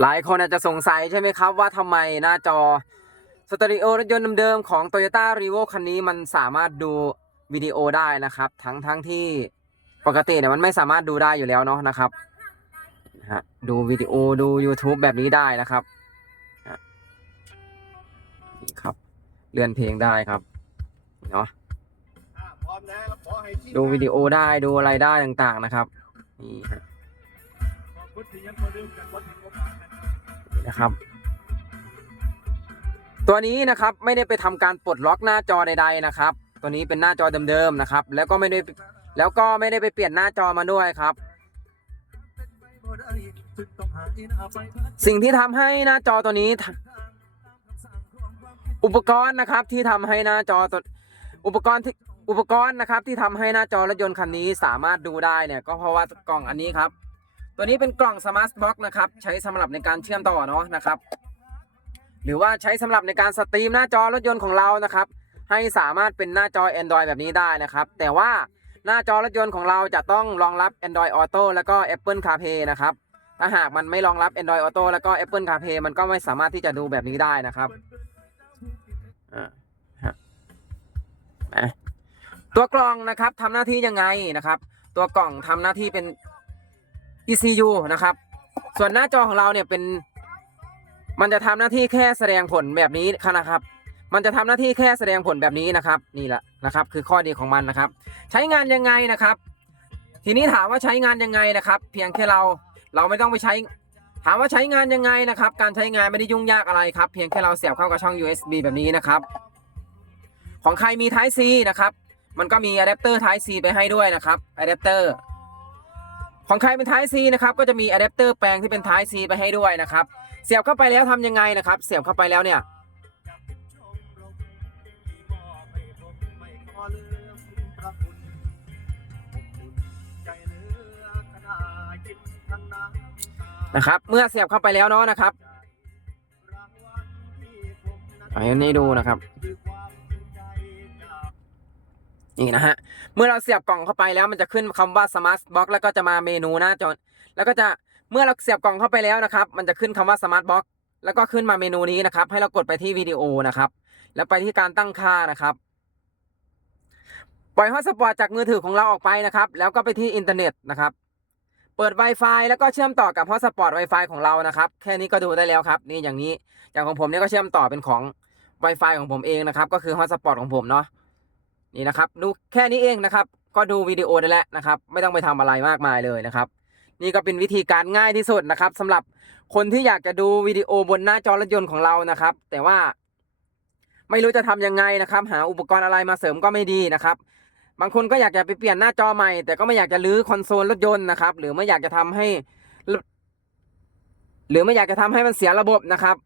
หลายคนอาจจะสงสัยใช่ไหมครับ ว่าทำไมหน้าจอสเตอริโอรถยนต์เดิมๆของ Toyota r e v o คันนี้มันสามารถดูวิดีโอได้นะครับ ทั้งทั้งที่ปกติเนี่ยมันไม่สามารถดูได้อยู่แล้วเนาะนะครับนะฮะดูวิดีโอดู YouTube แบบนี้ได้นะครับนะนี่ครับ เลื่อนเพลงได้ครับเนาะอ่าพร้อมนะครับขอให้ทีมดูวิดีโอได้ดูอะไรได้ต่างๆนะครับนี่ฮะ นะครับ ตัวนี้นะครับไม่ได้ไปทำการปลดล็อกหน้าจอใด ๆนะครับ ตัวนี้เป็นหน้าจอเดิมๆนะครับ แล้วก็ไม่ได้แล้วก็ไม่ได้ไปเปลี่ยนหน้าจอมาด้วยครับ สิ่งที่ทำให้หน้าจอตัวนี้ อุปกรณ์นะครับที่ทำให้หน้าจอตัวอุปกรณ์ที่อุปกรณ์นะครับที่ทำให้หน้าจอรถยนต์คันนี้สามารถดูได้เนี่ยก็เพราะว่ากล่องอันนี้ครับ ตัวนี้เป็นกล่อง Smart Box นะครับใช้สำหรับในการเชื่อมต่อเนาะนะครับ หรือว่าใช้สำหรับในการสตรีมหน้าจอรถยนต์ของเรานะครับ ให้สามารถเป็นหน้าจอ Android แบบนี้ได้นะครับ แต่ว่าหน้าจอรถยนต์ของเราจะต้องรองรับ Android Auto แล้วก็ Apple CarPlay นะครับถ้าหากมันไม่รองรับ Android Auto แล้วก็ Apple CarPlay มันก็ไม่สามารถที่จะดูแบบนี้ได้นะครับตัวกล่องนะครับทำหน้าที่ยังไงนะครับ ตัวกล่องทำหน้าที่เป็น ECU นะครับ ส่วนหน้าจอของเราเนี่ยเป็น มันจะทำหน้าที่แค่แสดงผลแบบนี้นะครับ มันจะทำหน้าที่แค่แสดงผลแบบนี้นะครับ นี่แหละนะครับ คือข้อดีของมันนะครับ ใช้งานยังไงนะครับ ทีนี้ถามว่าใช้งานยังไงนะครับ เพียงแค่เราเราไม่ต้องไปใช้ ถามว่าใช้งานยังไงนะครับ การใช้งานไม่ได้ยุ่งยากอะไรครับ เพียงแค่เราเสียบเข้ากับช่อง USB แบบนี้นะครับ ของใครมี Type C นะครับ มันก็มีอะแดปเตอร์ Type C ไปให้ด้วยนะครับอะแดปเตอร์ ของใครเป็น Type C นะครับก็จะมีอะแดปเตอร์แปลงที่เป็น Type C ไปให้ด้วยนะครับ เสียบเข้าไปแล้วทำยังไงนะครับ เสียบเข้าไปแล้วเนี่ยนะครับ เมื่อเสียบเข้าไปแล้วเนาะนะครับเอาให้นี่ดูนะครับ นี่นะฮะ เมื่อเราเสียบกล่องเข้าไปแล้วมันจะขึ้นคำว่า smart box แล้วก็จะมาเมนูหน้าจอ แล้วก็จะเมื่อเราเสียบกล่องเข้าไปแล้วนะครับ มันจะขึ้นคำว่า smart box แล้วก็ขึ้นมาเมนูนี้นะครับ ให้เรากดไปที่วิดีโอนะครับ แล้วไปที่การตั้งค่านะครับ ปล่อยฮอตสปอตจากมือถือของเราออกไปนะครับ แล้วก็ไปที่อินเทอร์เน็ตนะครับ เปิด Wi-Fi แล้วก็เชื่อมต่อกับฮอตสปอต Wi-Fi ของเรานะครับ แค่นี้ก็ดูได้แล้วครับ นี่อย่างนี้ อย่างของผมเนี่ยก็เชื่อมต่อเป็นของ Wi-Fi ของผมเองนะครับ ก็คือฮอตสปอตของผมเนาะ นี่นะครับดูแค่นี้เองนะครับ ก็ดูวิดีโอได้แล้วนะครับ ไม่ต้องไปทำอะไรมากมายเลยนะครับ นี่ก็เป็นวิธีการง่ายที่สุดนะครับสำหรับคนที่อยากจะดูวิดีโอบนหน้าจอรถยนต์ของเรานะครับ แต่ว่า ไม่รู้จะทำยังไงนะครับ หาอุปกรณ์อะไรมาเสริมก็ไม่ดีนะครับ บางคนก็อยากจะไปเปลี่ยนหน้าจอใหม่ แต่ก็ไม่อยากจะรื้อคอนโซลรถยนต์นะครับ หรือไม่อยากจะทำให้ หรือไม่อยากจะทำให้มันเสียระบบนะครับ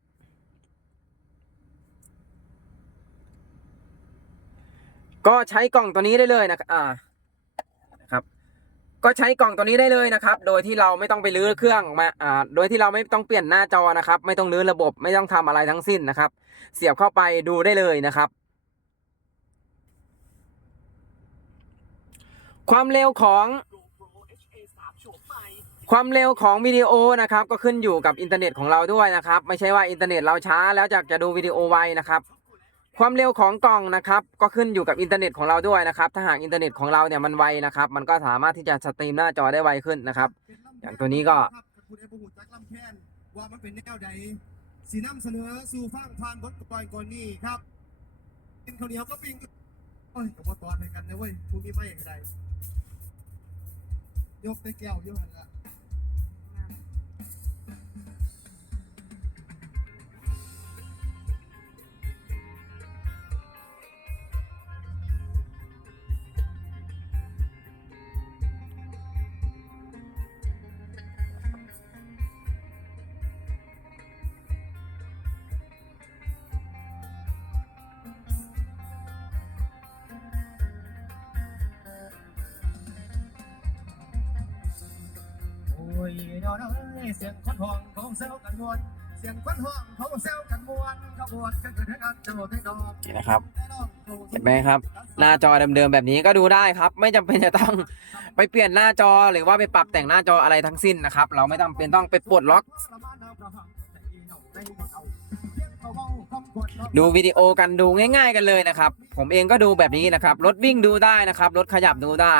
ก็ใช้กล่องตัวนี้ได้เลยนะครับอ่านะครับก็ใช้กล่องตัวนี้ได้เลยนะครับ โดยที่เราไม่ต้องไปรื้อเครื่องมาอ่าโดยที่เราไม่ต้องเปลี่ยนหน้าจอนะครับ ไม่ต้องรื้อระบบไม่ต้องทำอะไรทั้งสิ้นนะครับ เสียบเข้าไปดูได้เลยนะครับ ความเร็วของความเร็วของวิดีโอนะครับ ก็ขึ้นอยู่กับอินเทอร์เน็ตของเราด้วยนะครับ ไม่ใช่ว่าอินเทอร์เน็ตเราช้าแล้วจะจะดูวิดีโอไวนะครับ ความเร็วของกล่องนะครับก็ขึ้นอยู่กับอินเทอร์เน็ตของเราด้วยนะครับ ถ้าหากอินเทอร์เน็ตของเราเนี่ยมันไวนะครับ มันก็สามารถที่จะสตรีมหน้าจอได้ไวขึ้นนะครับ อย่างตัวนี้ก็คุณเอประหุจักลำแค้นว่ามันเป็นแนวใดสีน้ำเสนอสู่ฟังผ่านบทกรก่อนนี้ครับเป็นข้าวเหนียวก็ปิ้งโอ้ยกับว่าตอนเหมือนกันนะเว้ยคุณมีไม่อย่างไรยกไปแก้วอยหันละ ยนอนเอ้ยเสียงคนห้องของเซลกันวนเสียงควันห้องเขาแซวกันมวนขบวนกันเกิดให้กันจะหมดให้ดอกนี่นะครับเห็นไหมครับ หน้าจอเดิมๆแบบนี้ก็ดูได้ครับ ไม่จำเป็นจะต้องไปเปลี่ยนหน้าจอหรือว่าไปปรับแต่งหน้าจออะไรทั้งสิ้นนะครับ เราไม่ต้องเป็นต้องไปปลดล็อก ดูวิดีโอกันดูง่าย ๆ กันเลยนะครับ ผมเองก็ดูแบบนี้นะครับรถวิ่งดูได้นะครับรถขยับดูได้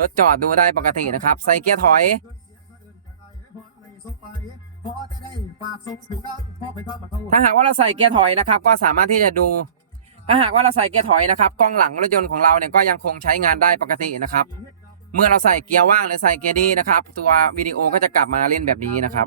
รถจอดดูได้ปกตินะครับใส่เกียร์ถอย ถ้าหากว่าเราใส่เกียร์ถอยนะครับ ก็สามารถที่จะดู ถ้าหากว่าเราใส่เกียร์ถอยนะครับกล้องหลังรถยนต์ของเราเนี่ยก็ยังคงใช้งานได้ปกตินะครับ เมื่อเราใส่เกียร์ว่างหรือใส่เกียร์ดีนะครับ ตัววิดีโอก็จะกลับมาเล่นแบบนี้นะครับ